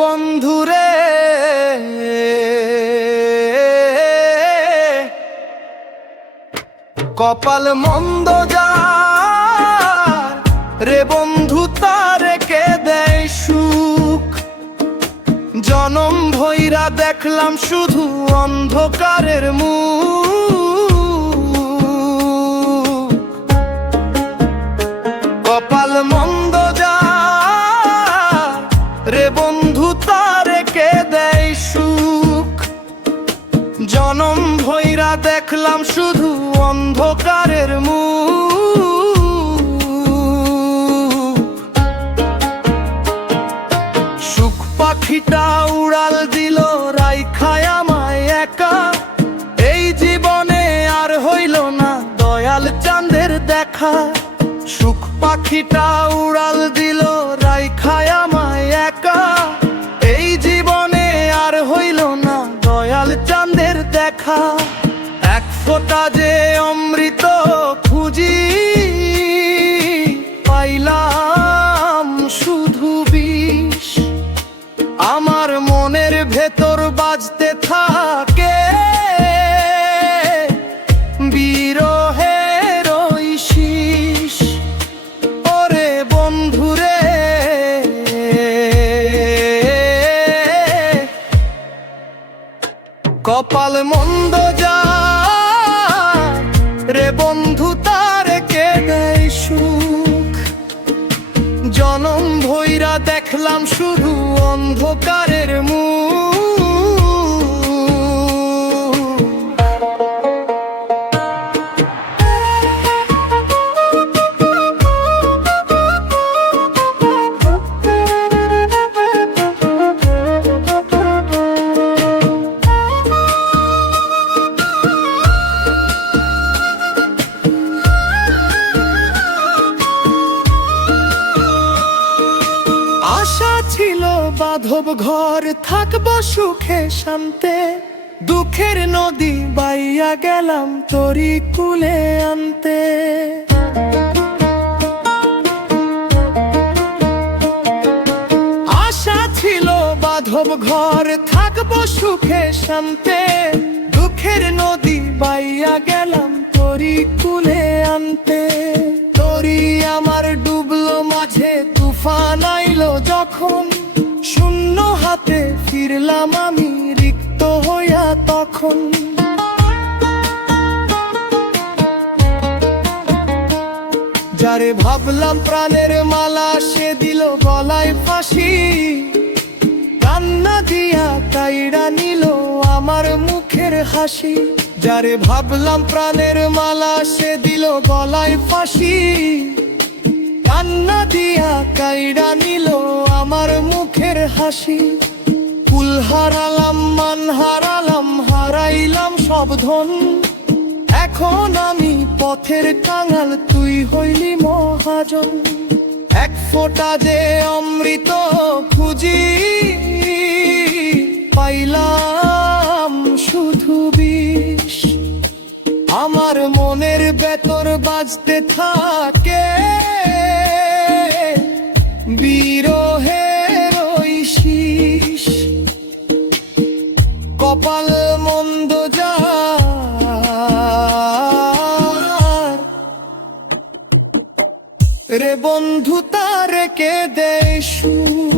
বন্ধুরে কপাল মন্দ যার রে বন্ধু তারে কে দেয় সুখ। জনম ভৈরা দেখলাম শুধু অন্ধকারের মুখ। কপাল মন্দ যার রে বন্ধু তারে কে দেয় সুখ। জনম ভৈরা দেখলাম শুধু অন্ধকারের মুখ। সুখ পাখিটা উড়াল দিল রাইখায় আমায় একা। এই জীবনে আর হইল না দয়াল চাঁদের দেখা। সুখ পাখিটা উড়াল দিল রাইখায় আমায় একা। এই জীবনে আর হইল না দয়াল চাঁদের দেখা। এক ফোঁটা যে অমৃত খুঁজি পাইলাম শুধু বিষ। আমার মনের ভেতর বাজতে থাকে বিরহের ওই শীষ। ওরে বন্ধুরে কপাল মন্দ যার রে বন্ধু তারে কে দেয় সুখ। জনম ভৈরা দেখলাম শুধু অন্ধকারের মুখ। আশা ছিল বাঁধব ঘর থাকবো সুখে শান্তে। দুঃখের নদী বাইয়া গেলাম তরি কুলে আনতে। আশা ছিল বাঁধব ঘর থাকবো সুখে শান্তে। দুঃখের নদী বাইয়া গেলাম তরি কুলে আনতে। তরি আমার ডুবলো মাঝে তুফান আইলো যখন। শূন্য হাতে ফিরলাম আমি রিক্ত হইয়া তখন। যারে ভাবলাম প্রাণের মালা সে দিল গলায় ফাঁসি। কান্না দিয়া কাইড়া নিল আমার মুখের হাসি। যারে ভাবলাম প্রাণের মালা সে দিল গলায় ফাঁসি। কান্না দিয়া কাইড়া নিল আমার মুখের হাসি। কুল হারালাম মান হারালাম হারাইলাম সব ধন। এখন আমি পথের কাঙাল তুই হইলি মহাজন। এক ফোঁটা যে অমৃত খুঁজি পাইলাম শুধু বিষ। আমার মনের ভেতর বাজতে থাকে বিরহের ওই শীষ। কপাল মন্দ যার রে বন্ধু তারে কে দেয় সুখ।